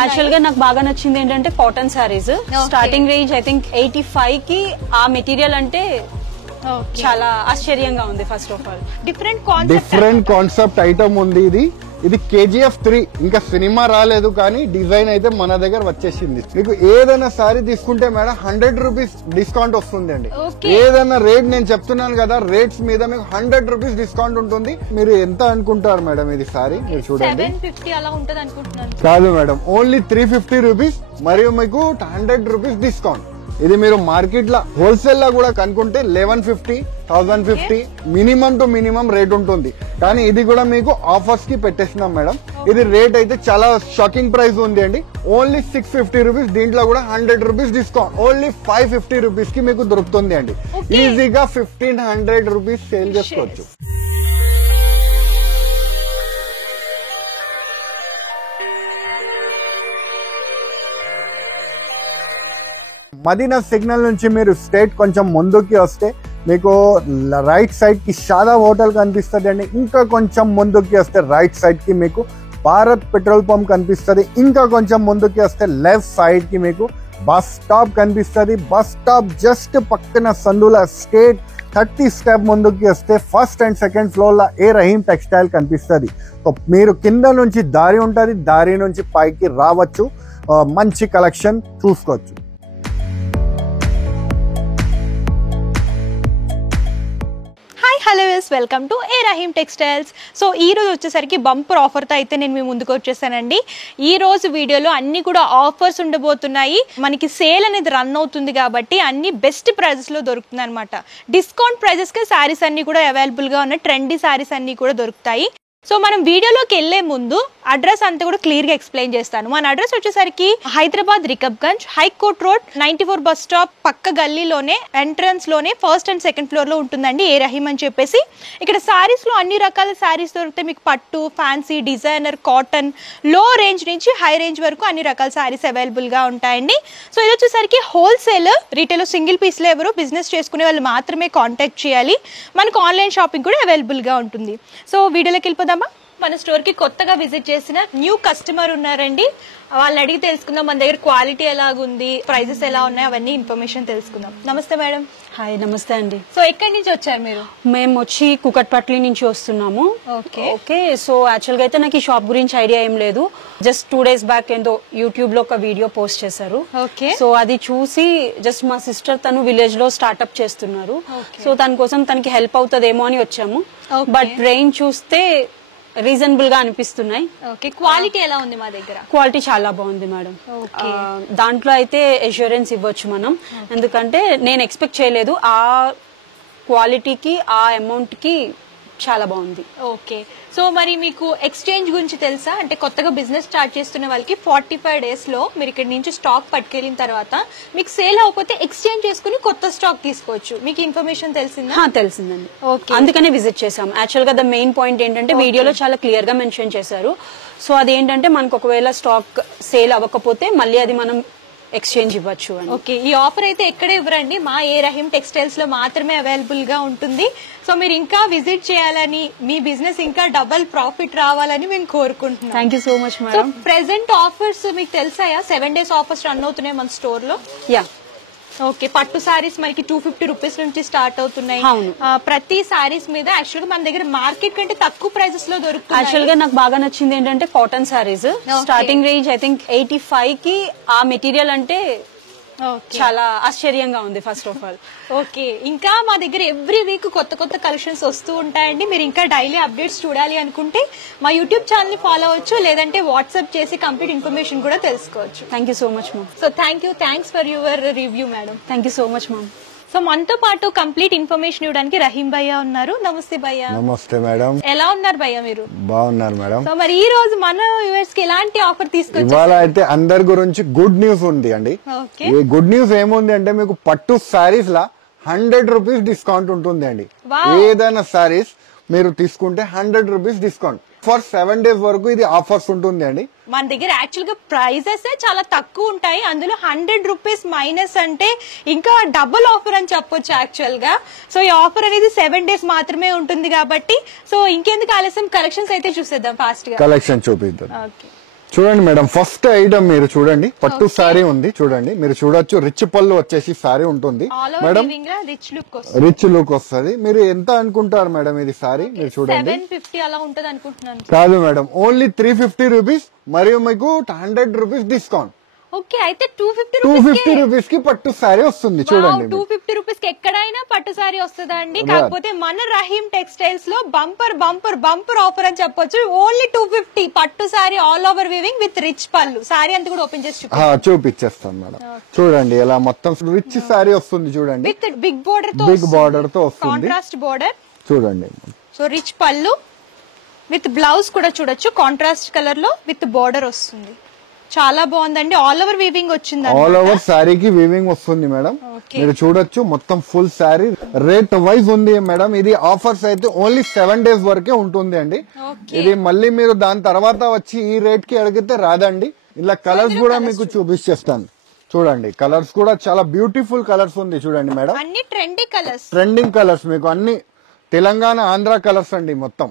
Actual గా నాకు బాగా నచ్చింది ఏంటంటే cotton saris. Starting range I think 85 కి ఆ మెటీరియల్ అంటే చాలా ఆశ్చర్యంగా ఉంది. First of all different concept item ఉంది. ఇది KGF 3 ఇంకా సినిమా రాలేదు కానీ డిజైన్ అయితే మన దగ్గర వచ్చేసింది. మీకు ఏదైనా సారీ తీసుకుంటే మేడం 100 రూపీస్ డిస్కౌంట్ వస్తుంది అండి. ఏదైనా రేట్ నేను చెప్తున్నాను కదా, రేట్స్ మీద మీకు 100 రూపీస్ డిస్కౌంట్ ఉంటుంది. మీరు ఎంత అనుకుంటారు మేడం ఇది సారీ? మీరు చూడండి, 750 అలా ఉంటది అనుకుంటున్నాను. కాదు మేడం, ఓన్లీ 350 రూపీస్ మరియు మీకు 100 రూపీస్ డిస్కౌంట్. ఇది మీరు మార్కెట్ లో హోల్సేల్ లో కూడా కనుక్కుంటే 1150, 1050 మినిమం టు మినిమం రేట్ ఉంటుంది. కానీ ఇది కూడా మీకు ఆఫర్స్ కి పెట్టేసినాం మేడం. ఇది రేట్ అయితే చాలా షాకింగ్ ప్రైస్ ఉంది అండి. Only 650 rupees. దీంట్లో కూడా 100 రూపీస్ డిస్కౌంట్. ఓన్లీ 550 రూపీస్ కి మీకు దొరుకుతుంది అండి. ఈజీగా 1500 రూపీస్ సేల్ చేసుకోవచ్చు. మదీనా సిగ్నల్ నుంచి మీరు స్ట్రైట్ కొంచెం ముందుకి వస్తే మీకు రైట్ సైడ్ కి షాదా హోటల్ కనిపిస్తుంది అండి. ఇంకా కొంచెం ముందుకి వస్తే రైట్ సైడ్ కి మీకు భారత్ పెట్రోల్ పంప్ కనిపిస్తుంది. ఇంకా కొంచెం ముందుకి వస్తే లెఫ్ట్ సైడ్ కి మీకు బస్ స్టాప్ కనిపిస్తుంది. బస్ స్టాప్ జస్ట్ పక్కన సందుల స్ట్రైట్ 30 స్టెప్ ముందుకి వస్తే ఫస్ట్ అండ్ సెకండ్ ఫ్లోర్ లో ఏ రహీం టెక్స్టైల్ కనిపిస్తుంది. సో మీరు కింద నుంచి దారి ఉంటుంది, దారి నుంచి పైకి రావచ్చు, మంచి కలెక్షన్ చూసుకోవచ్చు. Hello welcome to A Rahim textiles. So ఈ రోజు వచ్చేసరికి బంపర్ ఆఫర్తో అయితే నేను మీ ముందుకు వచ్చేసానండి. ఈ రోజు వీడియోలో అన్ని కూడా ఆఫర్స్ ఉండబోతున్నాయి. మనకి సేల్ అనేది రన్ అవుతుంది కాబట్టి అన్ని బెస్ట్ ప్రైజెస్ లో దొరుకుతుంది అనమాట. డిస్కౌంట్ ప్రైజెస్ కి శారీస్ అన్ని కూడా అవైలబుల్ గా ఉన్న ట్రెండీ శారీస్ అన్ని కూడా దొరుకుతాయి. సో మనం వీడియోలోకి వెళ్లే ముందు అడ్రస్ అంతా కూడా క్లియర్ గా ఎక్స్ప్లెయిన్ చేస్తాను. మన అడ్రస్ వచ్చేసరికి Hyderabad Rikabganj high court road 94 bus stop పక్క గల్లీలోనే ఎంట్రన్స్ లోనే ఫస్ట్ అండ్ సెకండ్ ఫ్లోర్ లో ఉంటుందండి ఏ రహీం అని చెప్పేసి. ఇక్కడ సారీస్ లో అన్ని రకాల సారీస్ దొరుకుతాయి. మీకు పట్టు, ఫ్యాన్సీ, డిజైనర్, కాటన్, లో రేంజ్ నుంచి హై రేంజ్ వరకు అన్ని రకాల సారీస్ అవైలబుల్ గా ఉంటాయండి. సో ఇది వచ్చేసరికి హోల్సేల్, రీటైల్ సింగిల్ పీస్ లో ఎవరు బిజినెస్ చేసుకునే వాళ్ళు మాత్రమే కాంటాక్ట్ చేయాలి. మనకు ఆన్లైన్ షాపింగ్ కూడా అవైలబుల్ గా ఉంటుంది. సో వీడియోలోకి వెళ్ళిపోదామా? మన స్టోర్ కి కొత్తగా విజిట్ చేసిన న్యూ కస్టమర్ ఉన్నారండి. వాళ్ళని అడిగి తెలుసుకుందాం మన దగ్గర క్వాలిటీ ఎలాగుంది, ప్రైజెస్ ఎలా ఉన్నాయి, అవన్నీ ఇన్ఫర్మేషన్ తెలుసుకుందాం. నమస్తే మేడం. హాయ్, నమస్తే అండి. సో ఎక్కడి నుంచి వచ్చారు మీరు? మేము వచ్చి కుకట్పట్లి నుంచి వస్తున్నాము. ఓకే. సో యాక్చువల్ గా అయితే నాకు ఈ షాప్ గురించి ఐడియా ఏం లేదు. జస్ట్ 2 days బ్యాక్ ఏందో యూట్యూబ్ లో ఒక వీడియో పోస్ట్ చేశారు. సో అది చూసి జస్ట్ మా సిస్టర్ తను విలేజ్ లో స్టార్ట్అప్ చేస్తున్నారు. సో తన కోసం తనకి హెల్ప్ అవుతుందేమో అని వచ్చాము. బట్ రేంజ్ చూస్తే రీజనబుల్ గా అనిపిస్తున్నాయి. క్వాలిటీ ఎలా ఉంది మా దగ్గర? క్వాలిటీ చాలా బాగుంది మేడం. దాంట్లో అయితే అష్యూరెన్స్ ఇవ్వచ్చు మనం. ఎందుకంటే నేను ఎక్స్పెక్ట్ చేయలేదు ఆ క్వాలిటీకి ఆ అమౌంట్ కి చాలా బాగుంది. ఓకే. సో మరి మీకు ఎక్స్చేంజ్ గురించి తెలుసా? అంటే కొత్తగా బిజినెస్ స్టార్ట్ చేస్తున్న వాళ్ళకి 45 days లో మీరు ఇక్కడ నుంచి స్టాక్ పట్టుకెళ్ళిన తర్వాత మీకు సేల్ అవ్వకపోతే ఎక్స్చేంజ్ చేసుకుని కొత్త స్టాక్ తీసుకోవచ్చు. మీకు ఇన్ఫర్మేషన్ తెలిసిందా? తెలిసిందండి. అందుకనే విజిట్ చేసాం. యాక్చువల్ గా ద మెయిన్ పాయింట్ ఏంటంటే వీడియోలో చాలా క్లియర్ గా మెన్షన్ చేశారు. సో అదేంటంటే మనకు ఒకవేళ స్టాక్ సేల్ అవ్వకపోతే మళ్ళీ అది మనం ఎక్స్చేంజ్ ఇవ్వచ్చు. ఓకే. ఈ ఆఫర్ అయితే ఎక్కడ ఇవ్వరండి, మా ఏ రహీం టెక్స్టైల్స్ లో మాత్రమే అవైలబుల్ గా ఉంటుంది. సో మీరు ఇంకా విజిట్ చేయాలని, మీ బిజినెస్ ఇంకా డబుల్ ప్రాఫిట్ రావాలని మేము కోరుకుంటున్నాం. Thank you so much madam. Present offers మీకు తెలుసాయా? 7 days ఆఫర్స్ రన్ అవుతున్నాయి మన స్టోర్ లో. యా. ఓకే. పట్టు సారీస్ మనకి 250 రూపీస్ నుంచి స్టార్ట్ అవుతున్నాయి. ప్రతి సారీస్ మీద యాక్చువల్ గా మన దగ్గర మార్కెట్ కంటే తక్కువ ప్రైజెస్ లో దొరుకుతుంది. యాక్చువల్ గా నాకు బాగా నచ్చింది ఏంటంటే cotton saris. Starting range I think 85 కి ఆ మెటీరియల్ అంటే చాలా ఆశ్చర్యంగా ఉంది ఫస్ట్ ఆఫ్ ఆల్. ఓకే. ఇంకా మా దగ్గర ఎవ్రీ వీక్ కొత్త కొత్త కలెక్షన్స్ వస్తూ ఉంటాయండి. మీరు ఇంకా డైలీ అప్డేట్స్ చూడాలి అనుకుంటే మా యూట్యూబ్ ఛానల్ ని ఫాలో అవ్వచ్చు, లేదంటే వాట్సాప్ చేసి కంప్లీట్ ఇన్ఫర్మేషన్ కూడా తెలుసుకోవచ్చు. Thank you so much ma'am. So thanks for your review madam. Thank you so much ma'am. So మనతో పాటు కంప్లీట్ ఇన్ఫర్మేషన్ ఇవ్వడానికి రహీం భయ్యా ఉన్నారు. నమస్తే భయ్యా. నమస్తే మేడం. ఎలా ఉన్నారు భయ్యా మీరు? బాగున్నారు మేడం. సో మరి ఈ రోజు మన వ్యూవర్స్ కి ఎలాంటి ఆఫర్ తీసుకొచ్చారు? ఇవాళ అయితే అందరి గురించి గుడ్ న్యూస్ ఉంది అండి. ఈ గుడ్ న్యూస్ ఏముంది అంటే మీకు పట్టు సారీస్ లా 100 రూపీస్ డిస్కౌంట్ ఉంటుంది అండి. ఏదైనా సారీస్ మీరు తీసుకుంటే 100 రూపీస్ డిస్కౌంట్ ఫర్ 7 days వరకు ఇది ఆఫర్స్ ఉంటుంది అండి. మన దగ్గర యాక్చువల్ గా ప్రైజెస్ చాలా తక్కువ ఉంటాయి. అందులో 100 రూపీస్ మైనస్ అంటే ఇంకా డబుల్ ఆఫర్ అని చెప్పొచ్చు యాక్చువల్ గా. సో ఈ ఆఫర్ అనేది 7 days మాత్రమే ఉంటుంది కాబట్టి సో ఇంకెందుకు ఆలస్యం, కలెక్షన్స్ అయితే చూసేద్దాం ఫాస్ట్ గా. కలెక్షన్ చూపిద్దాం. ఓకే. చూడండి మేడం, ఫస్ట్ ఐటమ్ మీరు చూడండి, పట్టు సారీ ఉంది చూడండి, మీరు చూడొచ్చు. రిచ్ పళ్ళు వచ్చేసి సారీ ఉంటుంది మేడం, రిచ్ లుక్ వస్తుంది. మీరు ఎంత అనుకుంటారు మేడం ఇది సారీ? మీరు చూడండి, 750 అలా ఉంటది అనుకుంటున్నాను. కాదు మేడం, ఓన్లీ 350 రూపీస్, మరియు మీకు 100 రూపీస్ డిస్కౌంట్. ఓకే, అయితే 250 రూపీస్ కి పట్టు సారీ వస్తుంది చూడండి. 250 రూపీస్ కి ఎక్కడైనా పట్టు సారీ వస్తుందా అండి? కాకపోతే మన రహీం టెక్స్టైల్స్ లో బంపర్ బంపర్ బంపర్ ఆఫర్ అని చెప్పొచ్చు. ఓన్లీ 250 పట్టు sorry all over weaving with rich పళ్ళు. సారీ అంతా కూడా ఓపెన్ చేసి చూపించేస్తాను మేడం. చూడండి ఎలా మొత్తం రిచ్ సారీ వస్తుంది చూడండి, విత్ బిగ్ బోర్డర్ తో, బిగ్ బోర్డర్ తో వస్తుంది, కాంట్రాస్ట్ బోర్డర్ చూడండి. So rich pallu with blouse కూడా చూడొచ్చు, కాంట్రాస్ట్ కలర్ లో విత్ బోర్డర్ వస్తుంది. చాలా బాగుందండి, ఆల్ ఓవర్ వీవింగ్ వచ్చింది. ఆల్ ఓవర్ సారీకి వీవింగ్ వస్తుంది మేడం, మీరు చూడొచ్చు. మొత్తం ఫుల్ సారీ రేట్ వైజ్ ఉంది మేడం. ఇది ఆఫర్స్ అయితే ఓన్లీ 7 days వరకే ఉంటుంది అండి. ఇది మళ్ళీ మీరు దాని తర్వాత వచ్చి ఈ రేట్ కి అడిగితే రాదండి. ఇలా కలర్స్ కూడా మీకు చూపిస్తాను చూడండి. కలర్స్ కూడా చాలా బ్యూటిఫుల్ కలర్స్ ఉంది చూడండి మేడం, అన్ని ట్రెండింగ్ కలర్స్ మీకు అన్ని తెలంగాణ ఆంధ్ర కలర్స్ అండి మొత్తం.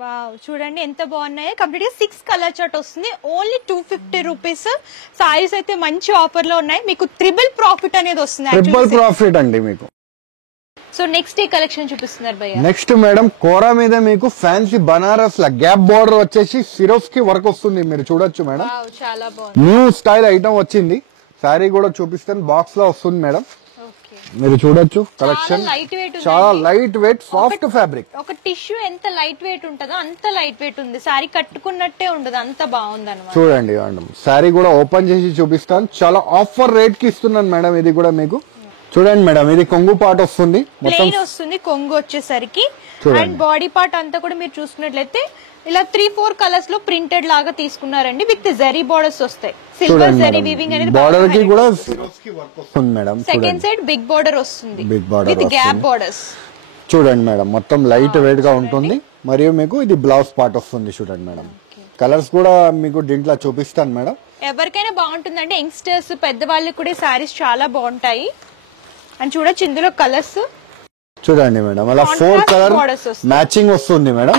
వావ్, చూడండి ఎంత బాగున్నాయి. కంప్లీట్ గా 6 కలర్ చార్ట్ వస్తుంది. Only 250 rupees. సారీస్ అయితే మంచి ఆఫర్ లో ఉన్నాయి. మీకు ట్రిపుల్ ప్రాఫిట్ అనేది వస్తుంది. ట్రిపుల్ ప్రాఫిట్ అండి మీకు. సో నెక్స్ట్ ఈ కలెక్షన్ చూపిస్తున్నారు భయ్య. నెక్స్ట్ మేడం, కోరా మీద మీకు ఫ్యాన్సీ బనారస్ లా గ్యాప్ బోర్డర్ వచ్చేసి సిరోస్ కి వర్క్ వస్తుంది, మీరు చూడొచ్చు మేడం. చాలా బాగుంది, న్యూ స్టైల్ ఐటమ్ వచ్చింది. సారీ కూడా చూపిస్తాను, బాక్స్ లో వస్తుంది మేడం. మీరు చూడొచ్చు కలెక్షన్ చాలా లైట్ వెయిట్ సాఫ్ట్ ఫ్యాబ్రిక్. ఒక టిష్యూ ఎంత లైట్ వెయిట్ ఉంటుందో అంత లైట్ వెయిట్ ఉంది. సారీ కట్టుకున్నట్టే ఉండదు, అంత బాగుంది అన్నమాట. చూడండి సారీ కూడా ఓపెన్ చేసి చూపిస్తాను. చాలా ఆఫర్ రేట్ కి ఇస్తున్నాను మేడం. ఇది కూడా మీకు చూడండి మేడం, ఇది కొంగు పార్ట్ వస్తుంది, ప్లెయిన్ వస్తుంది కొంగు వచ్చేసరికి. అండ్ బాడీ పార్ట్ అంతా కూడా మీరు చూసుకున్నట్లయితే ఇలా 3-4 కలర్స్ లో ప్రింటెడ్ లాగా తీసుకున్నారండి. విత్ జరీ బోర్డర్స్ వస్తాయి, సిల్వర్ జరీ వీవింగ్ అనేది. బార్డర్ కి కూడా సిరోస్ కి వర్క్ వస్తుంది madam. Second side big border వస్తుంది విత్ గ్యాప్ బోర్డర్స్. చూడండి మేడం, మొత్తం లైట్ వెయిట్ గా ఉంటుంది. మరియు మీకు ఇది బ్లౌజ్ పార్ట్ వస్తుంది చూడండి మేడం. కలర్స్ కూడా మీకు దీంట్లో చూపిస్తాను మేడం. ఎవరికైనా బాగుంటుందండి, యంగ్స్టర్స్ పెద్దవాళ్ళకి కూడా సారీస్ చాలా బాగుంటాయి. అని చూడొచ్చు ఇందులో కలర్స్ చూడండి మేడం. అలా 4 కలర్ మ్యాచింగ్ వస్తుంది మేడం.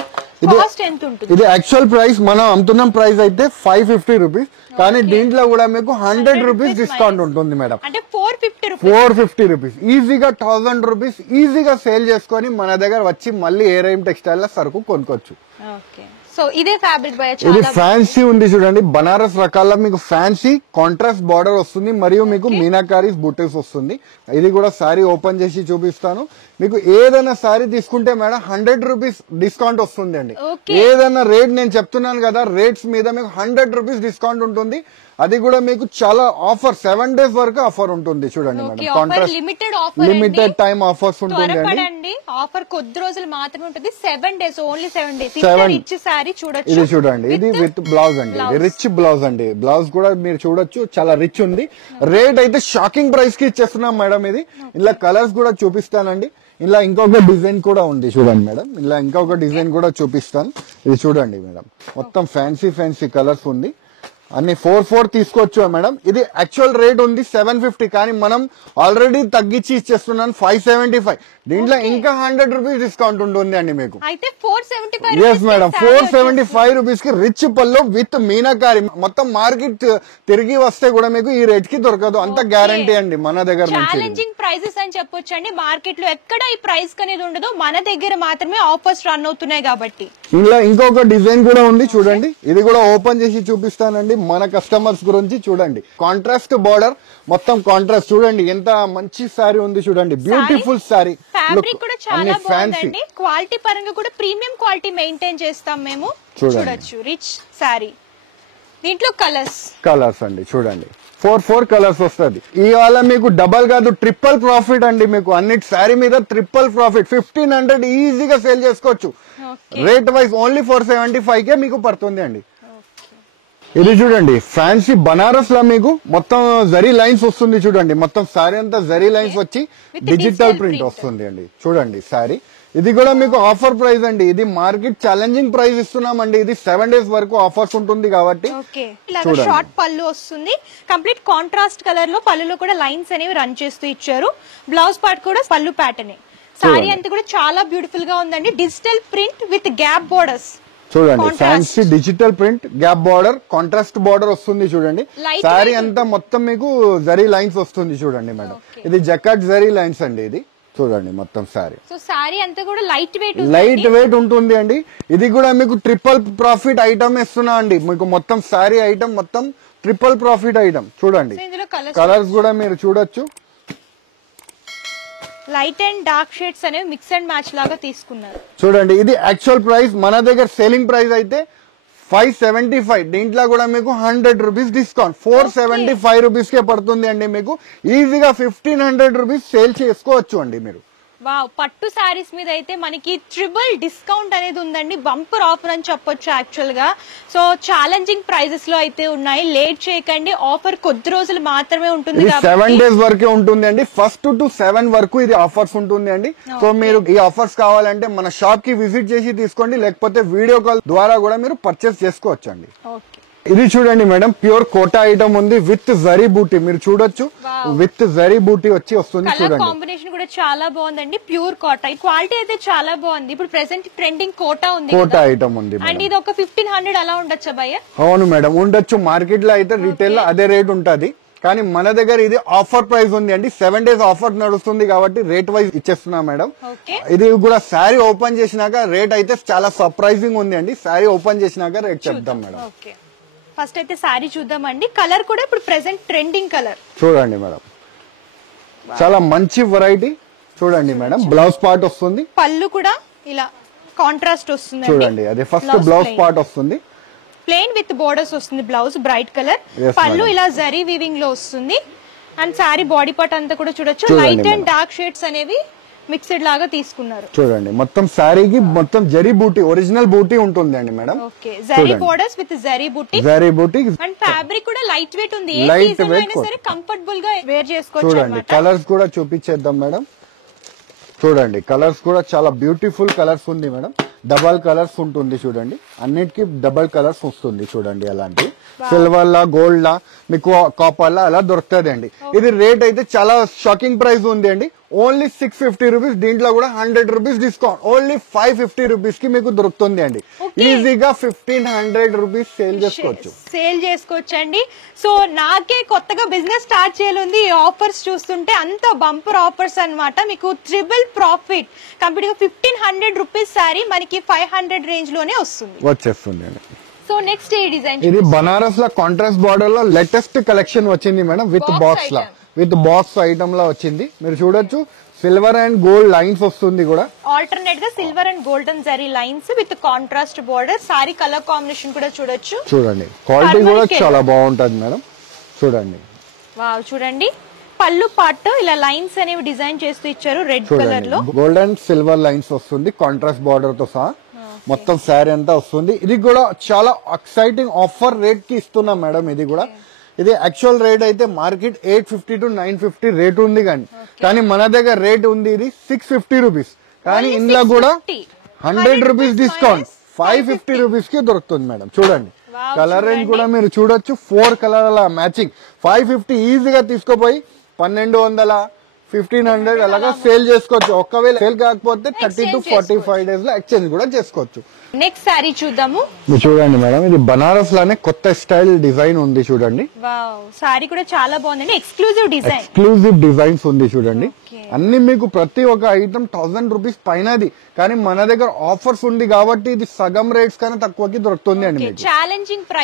ఇది యాక్చువల్ ప్రైస్ మనం అమ్ముతున్న ప్రైస్ అయితే 550 రూపీస్, కానీ దీంట్లో కూడా మీకు 100 రూపీస్ డిస్కౌంట్ ఉంటుంది మేడం. అంటే 450 రూపీస్ ఈజీగా 1000 రూపీస్ ఈజీగా సేల్ చేసుకొని మన దగ్గర వచ్చి మళ్ళీ ఏ రహీం టెక్స్టైల్ లో సరుకు కొనుక్కోవచ్చు. సో ఇదే ఫ్యాబ్రిక్ ఇది ఫ్యాన్సీ ఉంది చూడండి, బనారస్ రకాల మీకు ఫ్యాన్సీ కాంట్రాస్ట్ బార్డర్ వస్తుంది, మరియు మీకు మీనాకారీస్ బుటీస్ వస్తుంది. ఇది కూడా సారీ ఓపెన్ చేసి చూపిస్తాను. మీకు ఏదైనా సారీ తీసుకుంటే మేడం 100 రూపీస్ డిస్కౌంట్ వస్తుంది అండి. ఏదైనా రేట్ నేను చెప్తున్నాను కదా, రేట్స్ మీద మీకు 100 రూపీస్ డిస్కౌంట్ ఉంటుంది. అది కూడా మీకు చాలా ఆఫర్ 7 days వరకు ఆఫర్ ఉంటుంది చూడండి madam. Contrast limited time offers ఉంటుంది అండి. ఆఫర్ కొద్ది రోజులు మాత్రమే ఉంటుంది, 7 days, only 7 days. Rich sorry చూడొచ్చు. ఇది చూడండి, ఇది విత్ బ్లౌజ్ అండి, రిచ్ బ్లౌజ్ అండి. బ్లౌజ్ కూడా మీరు చూడొచ్చు, చాలా రిచ్ ఉంది. రేట్ అయితే షాకింగ్ ప్రైస్ కి ఇచ్చేస్తున్నాం మేడం. ఇది ఇలా కలర్స్ కూడా చూపిస్తానండి. ఇలా ఇంకొక డిజైన్ కూడా ఉంది చూడండి మేడం. ఇలా ఇంకొక డిజైన్ కూడా చూపిస్తాను. ఇది చూడండి మేడం, మొత్తం ఫ్యాన్సీ కలర్స్ ఉంది. అన్ని 4 తీసుకోవచ్చు మేడం. ఇది యాక్చువల్ రేట్ ఉంది 750, కానీ మనం ఆల్రెడీ తగ్గించి ఇచ్చేస్తున్నాను 575. దీంట్లో ఇంకా 100 రూపీస్ డిస్కౌంట్ ఉంటుంది అండి మీకు. ఎస్ మేడం, 475 రూపీస్ కి రిచ్ పళ్ళు విత్ మీనాకారి. మొత్తం మార్కెట్ తిరిగి వస్తే కూడా మీకు ఈ రేట్ కి దొరకదు, అంత గ్యారంటీ అండి మన దగ్గర. ఛాలెంజింగ్ ప్రైసెస్ అని చెప్పొచ్చు అండి. మార్కెట్ లో ఎక్కడ ఈ ప్రైస్ అనేది ఉండదు, మన దగ్గర మాత్రమే ఆఫర్స్ రన్ అవుతున్నాయి కాబట్టి. ఇలా ఇంకొక డిజైన్ కూడా ఉంది చూడండి, ఇది కూడా ఓపెన్ చేసి చూపిస్తానండి మన కస్టమర్స్ గురించి. చూడండి కాంట్రాస్ట్ బార్డర్, మొత్తం కాంట్రాస్ట్. చూడండి ఎంత మంచి సారీ ఉంది చూడండి, బ్యూటిఫుల్ సారీ. ఫ్యాబ్రిక్ కూడా చాలా బాగుందండి. క్వాలిటీ పరంగా కూడా ప్రీమియం క్వాలిటీ మెయింటైన్ చేస్తాం మేము. చూడొచ్చు రిచ్ సారీ. దీంట్లో కలర్స్ అండి చూడండి, 4 కలర్స్ వస్తుంది. ఇవాళ మీకు డబల్ కాదు ట్రిపుల్ ప్రాఫిట్ అండి. మీకు అన్నిటి సారీ మీద ట్రిపుల్ ప్రాఫిట్. 1500 ఈజీగా సేల్ చేసుకోవచ్చు. రేట్ వైజ్ ఓన్లీ 475 కే మీకు పడుతుంది అండి. ఇది చూడండి ఫ్యాన్సీ బనారస్ లా మీకు మొత్తం జరీ లైన్స్ వస్తుంది చూడండి. మొత్తం సారీ అంతా జరీ లైన్స్ వచ్చి డిజిటల్ ప్రింట్ వస్తుంది అండి. చూడండి సారీ, ఇది కూడా మీకు ఆఫర్ ప్రైస్ అండి. ఇది మార్కెట్ ఛాలెంజింగ్ ప్రైస్ ఇస్తున్నామండి. ఇది 7 days వరకు ఆఫర్స్ ఉంటుంది కాబట్టి. షార్ట్ పళ్ళు వస్తుంది, కంప్లీట్ కాంట్రాస్ట్ కలర్ లో. పళ్ళులో కూడా లైన్స్ అనేవి రన్ చేస్తూ ఇచ్చారు. బ్లౌజ్ పార్ట్ కూడా పళ్ళు ప్యాటర్న్. సారీ అంతా కూడా చాలా బ్యూటిఫుల్ గా ఉందండి. Digital print with gap borders. చూడండి fancy digital print gap border contrast border వస్తుంది చూడండి సారీ అంతా మొత్తం మీకు జరీ లైన్స్ వస్తుంది చూడండి మేడం ఇది జకాట్ జరీ లైన్స్ అండి ఇది చూడండి మొత్తం సారీ సో సారీ అంతా కూడా లైట్ వెయిట్ ఉంటుంది అండి ఇది కూడా మీకు ట్రిపుల్ ప్రాఫిట్ ఐటమ్ ఇస్తున్నా అండి మీకు మొత్తం సారీ ఐటమ్ మొత్తం ట్రిపుల్ ప్రాఫిట్ ఐటమ్ చూడండి కలర్స్ కూడా మీరు చూడొచ్చు లైట్ అండ్ డార్క్ షేడ్స్ అనేవి మిక్స్ అండ్ మ్యాచ్ లాగా తీసుకున్నారు చూడండి ఇది యాక్చువల్ ప్రైస్ మన దగ్గర సేలింగ్ ప్రైస్ అయితే 575 దీంట్లో కూడా మీకు 100 రూపీస్ డిస్కౌంట్ 475 రూపీస్ కే పడుతుంది అండి మీకు ఈజీగా 1500 రూపీస్ సేల్ చేసుకోవచ్చు అండి మీరు వావ్ పట్టు సారీస్ మీద అయితే మనకి ట్రిపుల్ డిస్కౌంట్ అనేది ఉందండి బంపర్ ఆఫర్ అని చెప్పొచ్చు యాక్చువల్ గా సో ఛాలెంజింగ్ ప్రైజెస్ లో అయితే ఉన్నాయి లేట్ చేయకండి ఆఫర్ కొద్ది రోజులు మాత్రమే ఉంటుంది 7 డేస్ వరకే ఉంటుంది అండి ఫస్ట్ టు 7 వరకు ఇది ఆఫర్స్ ఉంటుంది అండి సో మీరు ఈ ఆఫర్స్ కావాలంటే మన షాప్ కి విజిట్ చేసి తీసుకోండి లేకపోతే వీడియో కాల్ ద్వారా కూడా మీరు పర్చేస్ చేసుకోవచ్చు అండి ఇది చూడండి మేడం ప్యూర్ కోటా ఐటమ్ ఉంది విత్ జరీ బూటీ మీరు చూడొచ్చు విత్ జరీ బూటీ వస్తుంది చూడండి కాంబినేషన్ కూడా చాలా బాగుందండి ప్యూర్ కోటా క్వాలిటీ అయితే చాలా బాగుంది ఇప్పుడు ప్రెసెంట్ ట్రెండింగ్ కోటా ఉంది కోటా ఐటమ్ ఉంది అండ్ ఇది ఒక 1500 అలా ఉండొచ్చా భయ్య అవును మేడం ఉండొచ్చు మార్కెట్ లో అయితే రీటైల్ లో అదే రేట్ ఉంటది కానీ మన దగ్గర ఇది ఆఫర్ ప్రైస్ ఉంది అండి 7 డేస్ ఆఫర్ నడుస్తుంది కాబట్టి రేట్ వైజ్ ఇచ్చేస్తున్నా మేడం ఇది కూడా శారీ ఓపెన్ చేసినాక రేట్ అయితే చాలా సర్ప్రైజింగ్ ఉంది అండి శారీ ఓపెన్ చేసినాక రేట్ చెప్తాం మేడం ఫస్ట్ అయితే సారీ చూద్దామండి కలర్ కూడా ఇప్పుడు ప్రెసెంట్ ట్రెండింగ్ కలర్ చూడండి మేడం చాలా మంచి వెరైటీ చూడండి మేడం బ్లౌజ్ పార్ట్ వస్తుంది పళ్ళు కూడా ఇలా కాంట్రాస్ట్ వస్తుంది చూడండి అదే ఫస్ట్ బ్లౌజ్ పార్ట్ వస్తుంది ప్లెయిన్ విత్ బోర్డర్స్ వస్తుంది బ్లౌజ్ బ్రైట్ కలర్ పళ్ళు ఇలా జరీ వీవింగ్ లో వస్తుంది అండ్ సారీ బాడీ పార్ట్ అంతా కూడా చూడొచ్చు లైట్ అండ్ డార్క్ షేడ్స్ అనేవి మిక్స్డ్ లాగా తీసుకున్నారు చూడండి మొత్తం సారీకి మొత్తం జరీ బూటీ ఒరిజినల్ బూటీ ఉంటుంది అండి madam okay zari borders with zari బూటీ అండ్ ఫ్యాబ్రిక్ కూడా లైట్ వెయిట్ ఉంది ఏ సీజన్ లో అయినా సరే కంఫర్టబుల్ గా వేర్ చేసుకోవచ్చు చూడండి కలర్స్ కూడా చూపించేద్దాం మేడం చూడండి కలర్స్ కూడా చాలా బ్యూటిఫుల్ కలర్స్ ఉంది మేడం డబల్ కలర్స్ ఉంటుంది చూడండి అన్నిటికీ డబల్ కలర్స్ వస్తుంది చూడండి అలాంటి సిల్వర్ లా గోల్డ్ లా మీకు కాపర్ లా అలా దొరుకుతుంది అండి ఇది రేట్ అయితే చాలా షాకింగ్ ప్రైస్ ఉంది అండి ఓన్లీ 650 రూపీస్ దీంట్లో కూడా 100 రూపీస్ డిస్కౌంట్ ఓన్లీ 550 రూపీస్ కి మీకు దొరుకుతుంది అండి ఈజీగా 1500 రూపీస్ సేల్ చేసుకోవచ్చు అండి సో నాకే కొత్తగా బిజినెస్ స్టార్ట్ చేయాలి ఈ ఆఫర్స్ చూస్తుంటే అంత బంపర్ ఆఫర్స్ అన్నమాట మీకు ట్రిపుల్ ప్రాఫిట్ కంప్లీట్ గా 1500 రూపీస్ సారీ మనకి 500 రేంజ్ లోనే వచ్చేస్తుంది అండి సో నెక్స్ట్ ఏ డిజైన్ ఇది బనారస్ లా కాంట్రాస్ట్ బార్డర్ లో లేటెస్ట్ కలెక్షన్ వచ్చింది మేడం విత్ బాక్స్ ఐటమ్ లా వచ్చింది మీరు చూడొచ్చు సిల్వర్ అండ్ గోల్డ్ లైన్స్ వస్తుంది కూడా ఆల్టర్నేట్ గా silver and golden zari lines with contrast border sorry colour combination కూడా చూడొచ్చు చూడండి క్వాలిటీ కూడా చాలా బాగుంటది మేడం చూడండి వావ్ చూడండి పళ్ళు పార్ట్ ఇలా లైన్స్ అనేవి డిజైన్ చేస్తూ ఇచ్చారు రెడ్ కలర్ లో గోల్డ్ అండ్ సిల్వర్ లైన్స్ వస్తుంది కాంట్రాస్ట్ బార్డర్ తో సహా మొత్తం శారీ అంతా వస్తుంది ఇది కూడా చాలా ఎక్సైటింగ్ ఆఫర్ రేట్ కి ఇస్తున్నాం మేడం ఇది యాక్చువల్ రేట్ అయితే మార్కెట్ 850 to 950 రేట్ ఉంది కానీ మన దగ్గర రేట్ ఉంది ఇది 650 రూపీస్ కానీ ఇందులో కూడా 100 రూపీస్ డిస్కౌంట్ 550 రూపీస్ కి దొరుకుతుంది మేడం చూడండి కలర్ రేంజ్ కూడా మీరు చూడొచ్చు 4 కలర్ అలా మ్యాచింగ్ 550 ఈజీగా తీసుకోపోయి 1200 1500 అలాగా సేల్ చేసుకోవచ్చు ఒకవేళ సేల్ కాకపోతే 30 to 45 డేస్ లో ఎక్స్చేంజ్ కూడా చేసుకోవచ్చు నెక్స్ట్ సారీ చూద్దాము చూడండి మేడం ఇది బనారస్ లానే కొత్త స్టైల్ డిజైన్ ఉంది చూడండి వావ్ సారీ కూడా చాలా బాగుందండి ఎక్స్క్లూజివ్ డిజైన్స్ ఉంది చూడండి అన్ని మీకు ప్రతి ఒక్క ఐటమ్ 1000 రూపీస్ పైనది కానీ మన దగ్గర ఆఫర్స్ ఉంది కాబట్టి ఇది సగం రేట్స్ కన్నా తక్కువకి దొరుకుతుంది అండి మీకు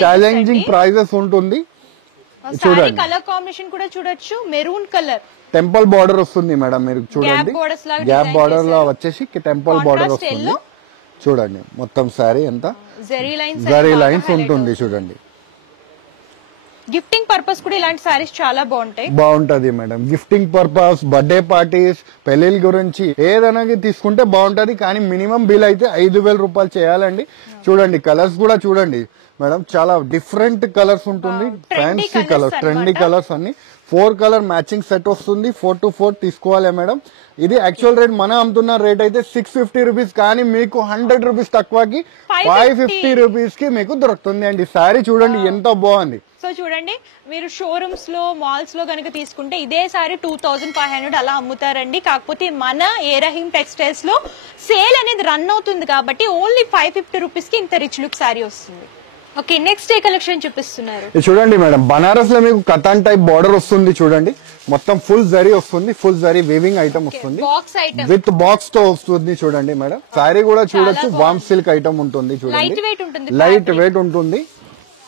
ఛాలెంజింగ్ ప్రైజెస్ ఉంటుంది చూడండి కలర్ కాంబినేషన్ కూడా చూడొచ్చు మెరూన్ కలర్ టెంపుల్ బార్డర్ వస్తుంది మేడం మీరు చూడండి గ్యాప్ బార్డర్ లో వచ్చేసి టెంపుల్ బార్డర్ వస్తుంది చూడండి మొత్తం సారీ ఎంత జరీ లైన్స్ ఉంటుంది చూడండి గిఫ్టింగ్ పర్పస్ కూడా ఇలాంటి సారీస్ చాలా బాగుంటది madam gifting purpose birthday parties పెళ్లిళ్ళ గురించి ఏదైనా తీసుకుంటే బాగుంటది కానీ మినిమం బిల్ అయితే 5000 రూపాయలు చేయాలండి చూడండి కలర్స్ కూడా చూడండి మేడం చాలా డిఫరెంట్ కలర్స్ ఉంటుంది, ఫ్యాన్సీ కలర్స్, ట్రెండీ కలర్స్ అన్ని 4 కలర్ మ్యాచింగ్ సెట్ వస్తుంది. 4 to 4 తీసుకోవాలి మేడం. ఇది యాక్చువల్ రేట్ మనం అమ్ముతున్న రేట్ అయితే 650 రూపీస్, కానీ మీకు 100 రూపీస్ తక్కువకి 550 రూపీస్ కి మీకు దొరుకుతుంది అండి. సారీ చూడండి ఎంత బాగుంది. సో చూడండి, మీరు షోరూమ్స్ లో మాల్స్ లో కనుక తీసుకుంటే ఇదే సారీ 2500 అలా అమ్ముతారండి. కాకపోతే మన ఏరహీమ్ టెక్స్టైల్స్ లో సేల్ అనేది రన్ అవుతుంది కాబట్టి ఓన్లీ 550 రూపీస్ కి ఇంత రిచ్ లుక్ సారీ వస్తుంది. ఓకే, నెక్స్ట్ ఏ కలెక్షన్ చూపిస్తున్నారు? చూడండి మేడం, బనారస్ లో మీకు కథాన్ టైప్ బార్డర్ వస్తుంది చూడండి. మొత్తం ఫుల్ జరీ వస్తుంది, ఫుల్ జరీ వీవింగ్ ఐటమ్ వస్తుంది, బాక్స్ ఐటమ్ విత్ బాక్స్ తో వస్తుంది చూడండి మేడం. సారీ కూడా చూడొచ్చు, వామ్ సిల్క్ ఐటమ్ ఉంటుంది చూడండి, లైట్ వెయిట్ ఉంటుంది, లైట్ వెయిట్ ఉంటుంది.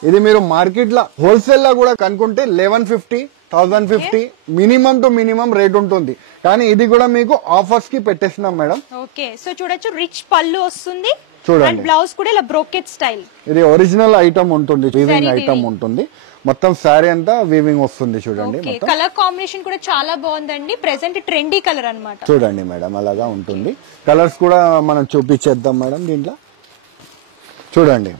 ఇది మీరు మార్కెట్ లో హోల్సేల్ లా కూడా కనుక్కుంటే 1150 1050 మినిమం టు మినిమం రేట్ ఉంటుంది, కానీ ఇది కూడా మీకు ఆఫర్స్ కి పెట్టేసినాం మేడం. ఓకే, సో చూడొచ్చు రిచ్ పళ్ళు వస్తుంది చూడండి, బ్లౌజ్ కూడా ఇలా బ్రోకెట్ స్టైల్. ఇది ఒరిజినల్ ఐటమ్ ఉంటుంది, వీవింగ్ ఐటమ్ ఉంటుంది. మొత్తం సారీ అంతా వీవింగ్ వస్తుంది చూడండి. కలర్ కాంబినేషన్ కూడా చాలా బాగుందండి, ప్రెసెంట్ ట్రెండీ కలర్ అన్నమాట. చూడండి మేడం, అలాగా ఉంటుంది. కలర్స్ కూడా మనం చూపించేద్దాం మేడం. దీంట్లో చూడండి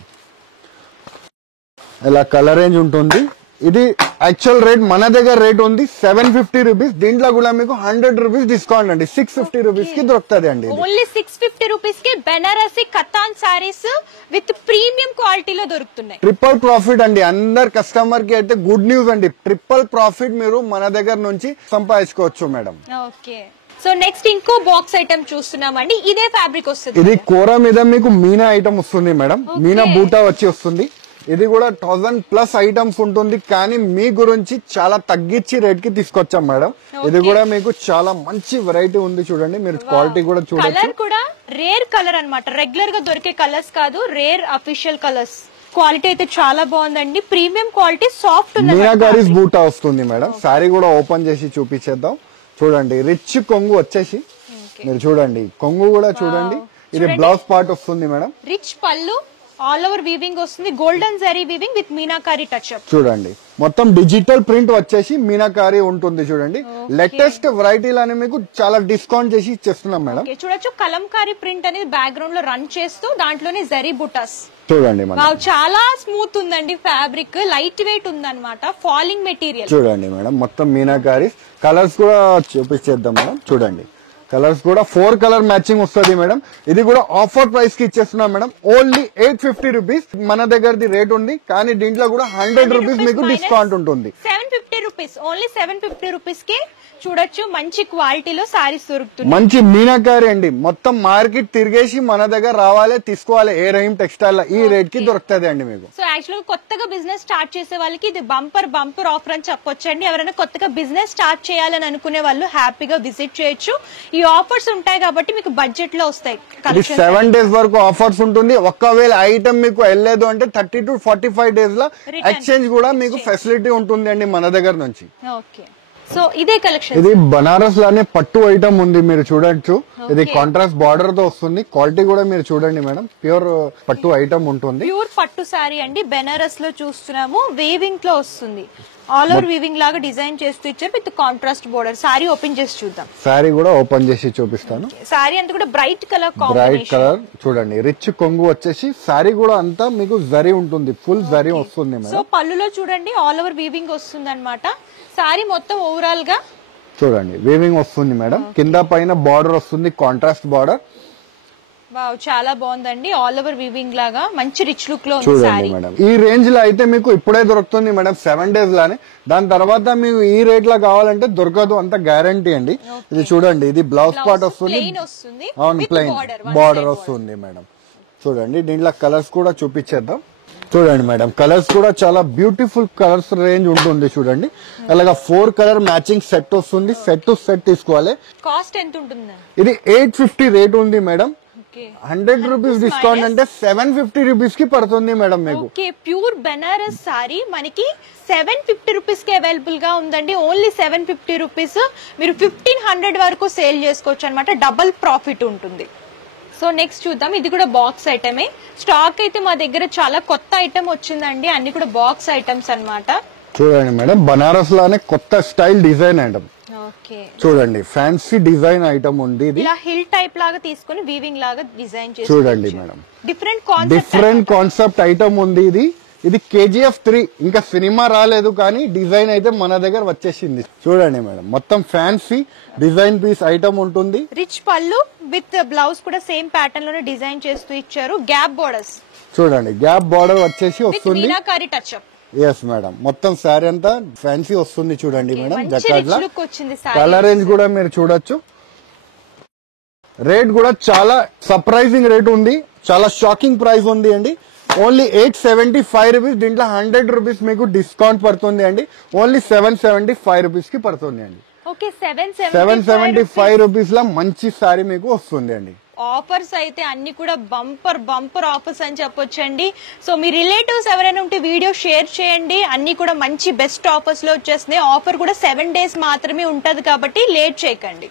ఇలా కలర్ రేంజ్ ఉంటుంది. ఇది యాక్చువల్ రేట్ మన దగ్గర రేట్ ఉంది 750 రూపీస్. దీంట్లో కూడా మీకు 100 రూపీస్ డిస్కౌంట్ అండి, 650 రూపీస్ కి దొరుకుతుంది అండి. ఓన్లీ 650 రూపీస్ కి బెనారసి కతాన్ సారీస్ విత్ ప్రీమియం క్వాలిటీలో దొరుకుతున్నాయి. ట్రిపుల్ ప్రాఫిట్ అండి, అందరు కస్టమర్ కి అయితే గుడ్ న్యూస్ అండి. ట్రిపుల్ ప్రాఫిట్ మీరు మన దగ్గర నుంచి సంపాదించుకోవచ్చు మేడం. ఓకే, సో నెక్స్ట్ ఇంకో బాక్స్ ఐటమ్ చూస్తున్నామండి. ఇదే ఫ్యాబ్రిక్ వస్తుంది, ఇది కూర మీద మీకు మీనా ఐటమ్ వస్తుంది మేడం. మీనా బూటా వచ్చి వస్తుంది. ఇది కూడా 1000+ ఐటమ్స్ ఉంటుంది, కానీ మీ గురించి చాలా తగ్గించి రేట్ కి తీసుకొచ్చాం మేడం. ఇది కూడా మీకు చాలా మంచి వెరైటీ ఉంది చూడండి, మీరు క్వాలిటీ కూడా చూడొచ్చు. కలర్ కూడా రేర్ కలర్ అన్నమాట, రెగ్యులర్ గా దొరికే కలర్స్ కాదు, రేర్ అఫీషియల్ కలర్స్. క్వాలిటీ అయితే చాలా బాగుందండి, ప్రీమియం క్వాలిటీ, సాఫ్ట్ ఉంది. మీనాకారీస్ బూటా వస్తుంది మేడం. సారీ కూడా ఓపెన్ చేసి చూపించేద్దాం చూడండి. రిచ్ కొంగు వచ్చేసి మీరు చూడండి, కొంగు కూడా చూడండి. ఇది బ్లౌజ్ పార్ట్ వస్తుంది మేడం. రిచ్ పళ్ళు, ఆల్ ఓవర్ వీవింగ్ వస్తుంది, golden zari weaving with meenakari touch up. చూడండి మొత్తం డిజిటల్ ప్రింట్ వచ్చేసి మీనాకారి ఉంటుంది చూడండి. లేటెస్ట్ వెరైటీలని మీకు చాలా డిస్కౌంట్ చేసి ఇచ్చేస్తున్నాం మేడం. చూడొచ్చు, కలంకారీ ప్రింట్ అనేది బ్యాక్గ్రౌండ్ లో రన్ చేస్తూ దాంట్లోనే జరీ బుటాస్ చూడండి మేడం. చాలా స్మూత్ ఉందండి ఫ్యాబ్రిక్, లైట్ వెయిట్ ఉందన్నమాట, ఫాలింగ్ మెటీరియల్. చూడండి మేడం, మొత్తం మీనాకారి. కలర్స్ కూడా చూపించేద్దాం మేడం. చూడండి కలర్స్ కూడా 4 కలర్ మ్యాచింగ్ వస్తుంది మేడం. ఇది కూడా ఆఫర్ ప్రైస్ కి ఇచ్చేస్తున్నాం మేడం, ఓన్లీ 850 రూపీస్. మన దగ్గరది రేట్ ఉంది, కానీ దీంట్లో కూడా 100 రూపీస్ మీకు డిస్కౌంట్ ఉంటుంది. 750 రూపీస్, ఓన్లీ 750 రూపీస్ కి చూడొచ్చు మంచి క్వాలిటీలో సారీస్ దొరుకుతుంది. మంచి మీనాకారి అండి, మొత్తం మార్కెట్ తిరిగేసి మన దగ్గర రావాలి, తీసుకోవాలి. ఏ రహీమ్ టెక్స్టైల్ ఈ రేట్ కి దొరుకుతుంది అండి మీకు. సో యాక్చువల్ గా కొత్తగా బిజినెస్ స్టార్ట్ చేసే వాళ్ళకి ఇది బంపర్ ఆఫర్ అని చెప్పొచ్చండి. ఎవరైనా కొత్తగా బిజినెస్ స్టార్ట్ చేయాలని అనుకునే వాళ్ళు హ్యాపీగా విజిట్ చేయొచ్చు. ఈ ఆఫర్స్ ఉంటాయి కాబట్టి మీకు బడ్జెట్ లో వస్తాయి. 7 days వరకు ఆఫర్స్ ఉంటుంది. ఒకవేళ ఐటమ్ మీకు వెళ్ళలేదు అంటే 30 to 45 days లో ఎక్స్చేంజ్ కూడా మీకు ఫెసిలిటీ ఉంటుంది అండి మన దగ్గర నుంచి. ఓకే, సో ఇదే కలెక్షన్. ఇది బనారస్ లానే పట్టు ఐటమ్ ఉంది, మీరు చూడొచ్చు. ఇది కాంట్రాస్ట్ బార్డర్ తో వస్తుంది. క్వాలిటీ కూడా మీరు చూడండి మేడం, ప్యూర్ పట్టు ఐటమ్ ఉంటుంది. ప్యూర్ పట్టు సారీ అండి, బెనారస్ లో చూస్తున్నాము, వీవింగ్ లో వస్తుంది. ఆల్ ఓవర్ వీవింగ్ లాగా డిజైన్ చేస్తూ ఇచ్చారు with contrast border. Sorry open చేసి చూద్దాం. సారీ కూడా ఓపెన్ చేసి చూపిస్తాను. సారీ అంతా కూడా బ్రైట్ కలర్, బ్రైట్ కలర్ చూడండి. రిచ్ కొంగు వచ్చేసి సారీ కూడా అంతా మీకు జరీ ఉంటుంది, ఫుల్ జరీ వస్తుంది మేడం. సో పళ్ళులో చూడండి ఆల్ ఓవర్ వీవింగ్ వస్తుంది అన్నమాట. సారీ మొత్తం ఓవరాల్ గా చూడండి వీవింగ్ వస్తుంది మేడం. కింద పైన బార్డర్ వస్తుంది, కాంట్రాస్ట్ బార్డర్. వావ్, చాలా బాగుందండి, ఆల్ ఓవర్ వీవింగ్ లాగా మంచి రిచ్ లుక్ లో ఉంది చూడండి సారీ. మేడం, ఈ రేంజ్ లో అయితే మీకు ఇప్పుడే దొరుకుతుంది మేడం, 7 days లానే. దాని తర్వాత మీకు ఈ రేట్ లో కావాలంటే దొరకదు, అంత గ్యారంటీ అండి. ఇది చూడండి, ఇది బ్లౌజ్ పార్ట్ వస్తుంది. అవును, ప్లెయిన్ బార్డర్ వస్తుంది మేడం. చూడండి దీంట్లో కలర్స్ కూడా చూపించేద్దాం. చూడండి మేడం, కలర్స్ కూడా చాలా బ్యూటిఫుల్ కలర్స్ రేంజ్ ఉంటుంది చూడండి. అలాగా 4 కలర్ మ్యాచింగ్ సెట్ వస్తుంది. సెట్ టు సెట్ తీసుకోవాలి. కాస్ట్ ఎంత ఉంటుంది? ఇది 850 రేట్ ఉంది మేడం. 100 రూపీస్ డిస్కౌంట్ అంటే 750 రూపీస్ కి పడుతుంది మేడం మీకు. ప్యూర్ బెనారస్ సారీ మనకి 750 రూపీస్ కి అవైలబుల్ గా ఉందండి. Only 750 rupees. మీరు 1500 వరకు సేల్ చేసుకోవచ్చు అనమాట, డబల్ ప్రాఫిట్ ఉంటుంది. సో నెక్స్ట్ చూద్దాం, ఇది కూడా బాక్స్ ఐటమే. స్టాక్ అయితే మా దగ్గర చాలా కొత్త ఐటమ్ వచ్చిందండి, అన్ని కూడా బాక్స్ ఐటమ్స్ అన్నమాట. చూడండి మేడం, బనారస్ లానే కొత్త స్టైల్ డిజైన్ ఐటమ్. ఓకే చూడండి ఫ్యాన్సీ డిజైన్ ఐటమ్ ఉంది ఇది. ఇలా హిల్ టైప్ లాగా తీసుకొని వీవింగ్ లాగా డిజైన్ చేసి చూడండి మేడం, డిఫరెంట్ కాన్సెప్ట్ ఐటమ్ ఉంది ఇది. ఇది KGF 3 ఇంకా సినిమా రాలేదు కానీ డిజైన్ అయితే మన దగ్గర వచ్చేసింది. చూడండి మేడం, మొత్తం ఫ్యాన్సీ డిజైన్ పీస్ ఐటమ్ ఉంటుంది. రిచ్ పళ్ళు విత్ బ్లౌజ్ కూడా సేమ్ ప్యాటర్న్ లోనే డిజైన్ చేస్తూ ఇచ్చారు. గ్యాప్ బోర్డర్స్ చూడండి, గ్యాప్ బార్డర్ వచ్చేసి వస్తుంది. Meenakari touch up. Yes madam, మొత్తం శారీ అంతా ఫ్యాన్సీ వస్తుంది. చూడండి మేడం, జకార్డ్ లా లుక్ వచ్చింది. కలర్ రేంజ్ కూడా మీరు చూడొచ్చు. రేట్ కూడా చాలా సర్ప్రైజింగ్ రేట్ ఉంది, చాలా షాకింగ్ ప్రైస్ ఉంది అండి. Only 875 rupees. దీంట్లో 100 రూపీస్ మీకు డిస్కౌంట్ పడుతుంది అండి. ఓన్లీ 775 రూపీస్ కి పడుతుంది అండి. 775 రూపీస్ లో మంచి సారీ మీకు వస్తుంది అండి. ఆఫర్స్ అయితే అన్ని కూడా బంపర్ ఆఫర్స్ అని చెప్పొచ్చండి. సో మీ రిలేటివ్స్ ఎవరైనా ఉంటే వీడియో షేర్ చేయండి. అన్ని కూడా మంచి బెస్ట్ ఆఫర్స్ లో వచ్చేస్తున్నాయి. ఆఫర్ కూడా 7 days మాత్రమే ఉంటది కాబట్టి లేట్ చేయకండి.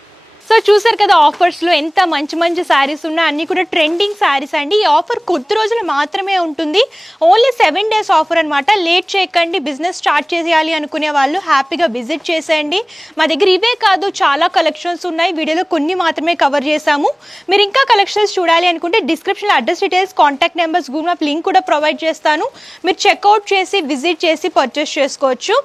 సో చూసారు కదా ఆఫర్స్ లో ఎంత మంచి శారీస్ ఉన్నాయి. అన్ని కూడా ట్రెండింగ్ శారీస్ అండి. ఈ ఆఫర్ కొద్ది రోజులు మాత్రమే ఉంటుంది. ఓన్లీ 7 days ఆఫర్ అనమాట. లేట్ చేయకండి. బిజినెస్ స్టార్ట్ చేయాలి అనుకునే వాళ్ళు హ్యాపీగా విజిట్ చేసేయండి. మా దగ్గర ఇవే కాదు చాలా కలెక్షన్స్ ఉన్నాయి. వీడియోలో కొన్ని మాత్రమే కవర్ చేసాము. మీరు ఇంకా కలెక్షన్స్ చూడాలి అనుకుంటే డిస్క్రిప్షన్ లో address details, contact numbers, Google map link కూడా ప్రొవైడ్ చేస్తాను. మీరు చెక్అవుట్ చేసి విజిట్ చేసి పర్చేస్ చేసుకోవచ్చు.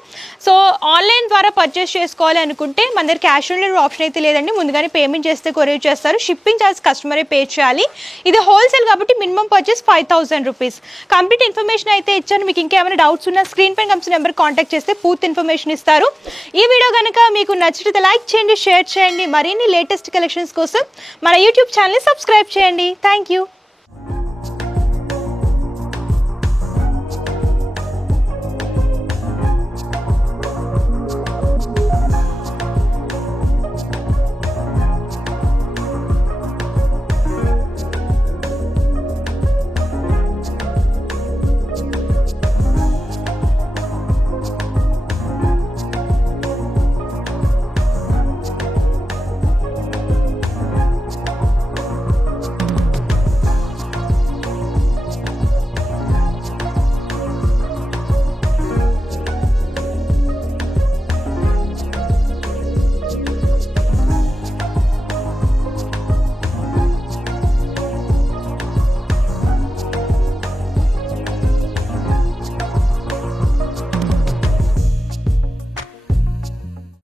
సో ఆన్లైన్ ద్వారా పర్చేస్ చేసుకోవాలి అనుకుంటే మన దగ్గర క్యాష్ ఆన్ డెలివరీ ఆప్షన్ అయితే లేదండి. ముందుగానే పేమెంట్ చేస్తే కొరియర్ చేస్తారు. షిప్పింగ్ ఛార్జ్ కస్టమరే పే చేయాలి. ఇది హోల్సేల్ కాబట్టి minimum purchase 5000 rupees. Complete information అయితే ఇచ్చాను. మీకు ఇంకేమైనా డౌట్స్ ఉన్నా స్క్రీన్ పైన కనిపిస్తున్న నెంబర్ కాంటాక్ట్ చేస్తే పూర్తి ఇన్ఫర్మేషన్ ఇస్తారు. ఈ వీడియో కనుక మీకు నచ్చితే లైక్ చేయండి, షేర్ చేయండి. మరిన్ని లేటెస్ట్ కలెక్షన్స్ కోసం మన యూట్యూబ్ ఛానల్ సబ్స్క్రైబ్ చేయండి. Thank you.